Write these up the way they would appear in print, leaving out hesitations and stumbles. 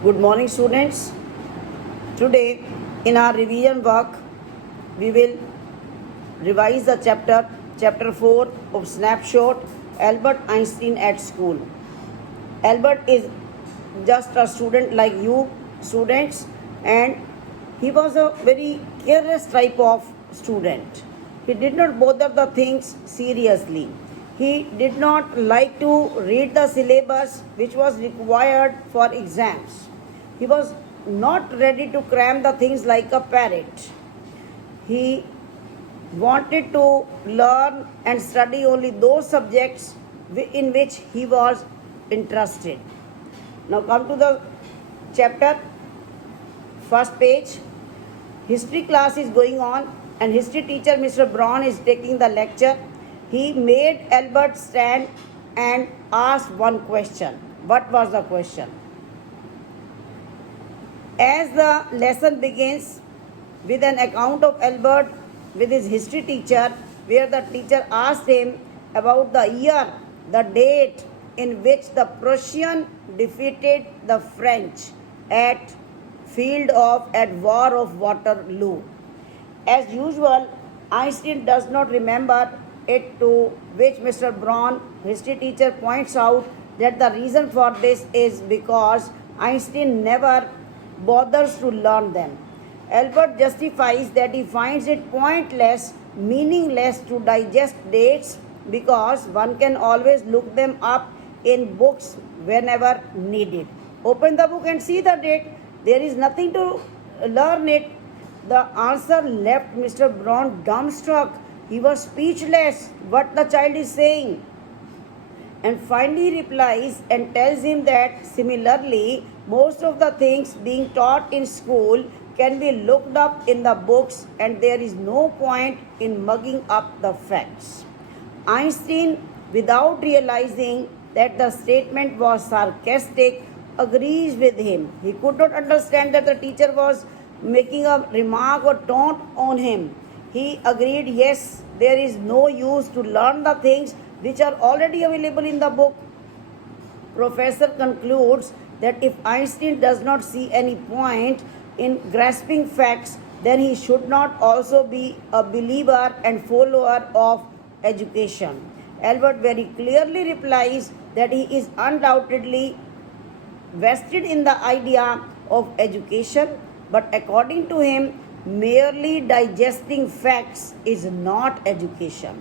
Good morning, students. Today, in our revision work, we will revise the chapter 4 of Snapshot, Albert Einstein at school. Albert is just a student like you, students, and he was a very careless type of student. He did not bother the things seriously. He did not like to read the syllabus which was required for exams. He was not ready to cram the things like a parrot. He wanted to learn and study only those subjects in which he was interested. Now come to the chapter, first page. History class is going on and history teacher Mr. Braun is taking the lecture. He made Albert stand and ask one question. What was the question? As the lesson begins with an account of Albert with his history teacher, where the teacher asked him about the year, the date in which the Prussian defeated the French at War of Waterloo. As usual, Einstein does not remember it, to which Mr. Braun, history teacher, points out that the reason for this is because Einstein never bothers to learn them. Albert justifies that he finds it pointless, meaningless to digest dates because one can always look them up in books whenever needed. Open the book and see the date. There is nothing to learn it. The answer left Mr. Braun dumbstruck. He was speechless what the child is saying. And finally replies and tells him that similarly, most of the things being taught in school can be looked up in the books and there is no point in mugging up the facts. Einstein, without realizing that the statement was sarcastic, agrees with him. He could not understand that the teacher was making a remark or taunt on him. He agreed, yes, there is no use to learn the things which are already available in the book. Professor concludes that if Einstein does not see any point in grasping facts, then he should not also be a believer and follower of education. Albert very clearly replies that he is undoubtedly vested in the idea of education, but according to him, merely digesting facts is not education.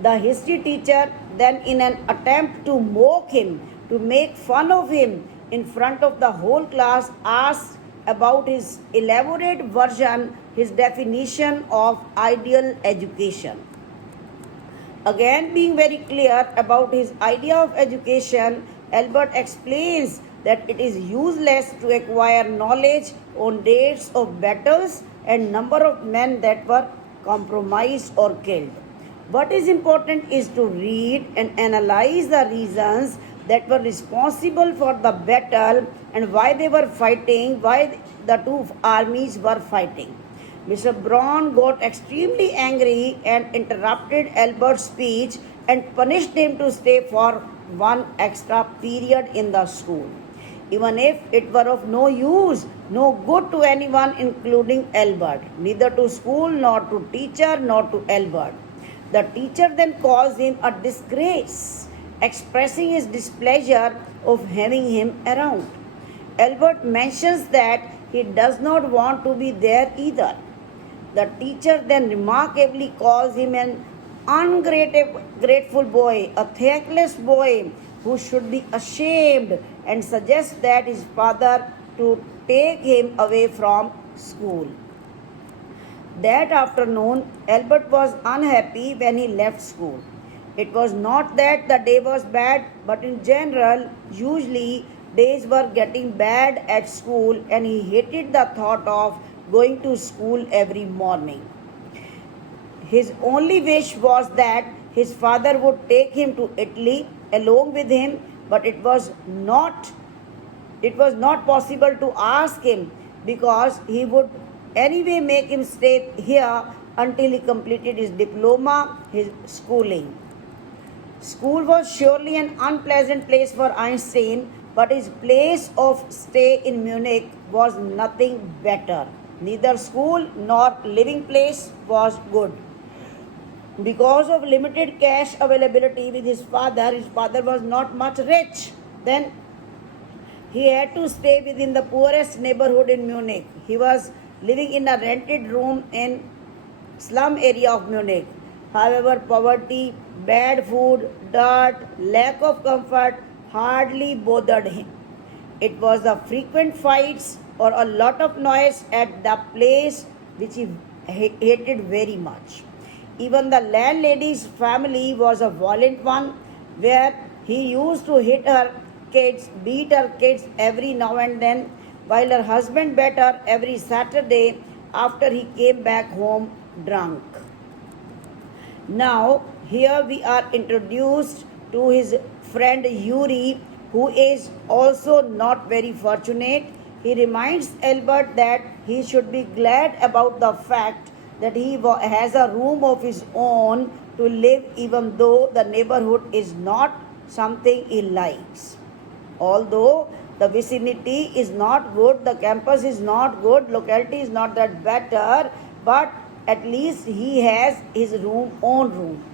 The history teacher then, in an attempt to mock him, to make fun of him in front of the whole class, asks about his elaborate version, his definition of ideal education. Again, being very clear about his idea of education, Albert explains that it is useless to acquire knowledge on dates of battles and number of men that were compromised or killed. What is important is to read and analyze the reasons that were responsible for the battle and why they were fighting, why the two armies were fighting. Mr. Braun got extremely angry and interrupted Albert's speech and punished him to stay for one extra period in the school, even if it were of no use, no good to anyone, including Albert, neither to school, nor to teacher, nor to Albert. The teacher then calls him a disgrace, expressing his displeasure of having him around. Albert mentions that he does not want to be there either. The teacher then remarkably calls him an ungrateful boy, a thankless boy who should be ashamed, and suggests that his father to take him away from school. That afternoon, Albert was unhappy when he left school. It was not that the day was bad, but in general, usually days were getting bad at school and he hated the thought of going to school every morning. His only wish was that his father would take him to Italy along with him, but it was not possible to ask him because he would anyway make him stay here until he completed his diploma, his schooling. School was surely an unpleasant place for Einstein, but his place of stay in Munich was nothing better. Neither school nor living place was good. Because of limited cash availability with his father was not much rich. Then he had to stay within the poorest neighborhood in Munich. He was living in a rented room in slum area of Munich. However, poverty, bad food, dirt, lack of comfort hardly bothered him. It was the frequent fights or a lot of noise at the place which he hated very much. Even the landlady's family was a violent one, where he used to hit her kids, beat her kids every now and then, while her husband beat her every Saturday after he came back home drunk. Now, here we are introduced to his friend Yuri, who is also not very fortunate. He reminds Albert that he should be glad about the fact that he has a room of his own to live, even though the neighborhood is not something he likes. Although the vicinity is not good, the campus is not good, locality is not that better, but at least he has his own room.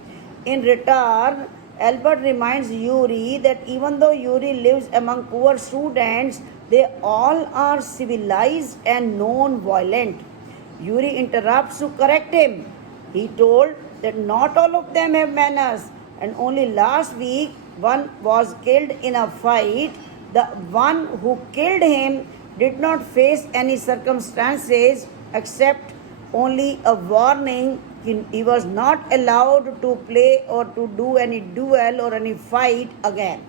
In return, Albert reminds Yuri that even though Yuri lives among poor students, they all are civilized and non-violent. Yuri interrupts to correct him. He told that not all of them have manners, and only last week one was killed in a fight. The one who killed him did not face any circumstances except only a warning. He was not allowed to play or to do any duel or any fight again.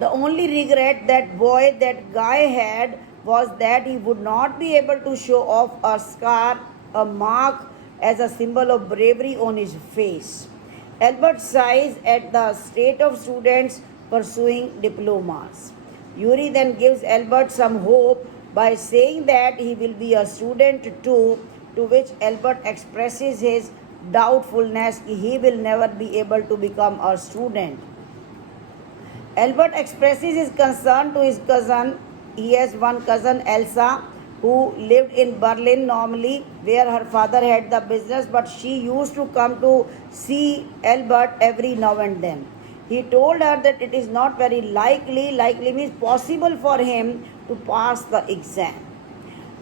The only regret that guy had was that he would not be able to show off a scar, a mark as a symbol of bravery on his face. Albert sighs at the state of students pursuing diplomas. Yuri then gives Albert some hope by saying that he will be a student too, to which Albert expresses his doubtfulness he will never be able to become a student. Albert expresses his concern to his cousin. He has one cousin, Elsa, who lived in Berlin normally, where her father had the business, but she used to come to see Albert every now and then. He told her that it is not very likely means possible for him to pass the exam.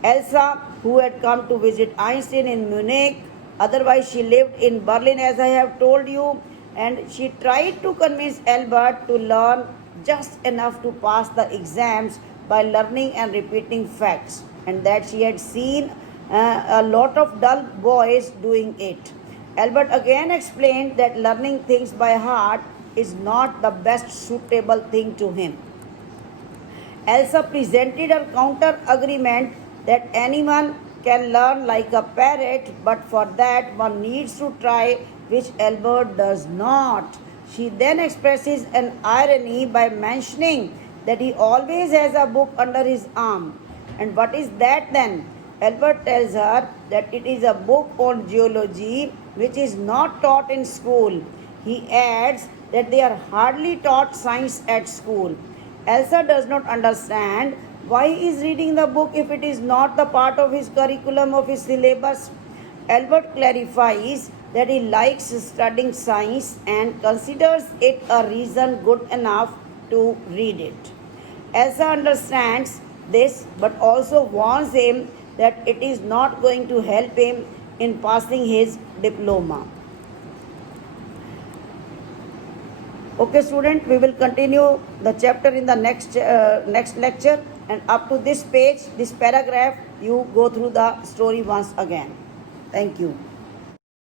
Elsa, who had come to visit Einstein in Munich, otherwise she lived in Berlin as I have told you, and she tried to convince Albert to learn just enough to pass the exams by learning and repeating facts, and that she had seen a lot of dull boys doing it. Albert again explained that learning things by heart is not the best suitable thing to him. Elsa presented her counter agreement that anyone can learn like a parrot, but for that one needs to try, which Albert does not. She then expresses an irony by mentioning that he always has a book under his arm. And what is that then? Albert tells her that it is a book on geology which is not taught in school. He adds that they are hardly taught science at school. Elsa does not understand why he is reading the book if it is not the part of his curriculum, of his syllabus. Albert clarifies that he likes studying science and considers it a reason good enough to read it. Elsa understands this but also warns him that it is not going to help him in passing his diploma. Okay, student, we will continue the chapter in the next lecture, and up to this page, this paragraph, you go through the story once again. Thank you.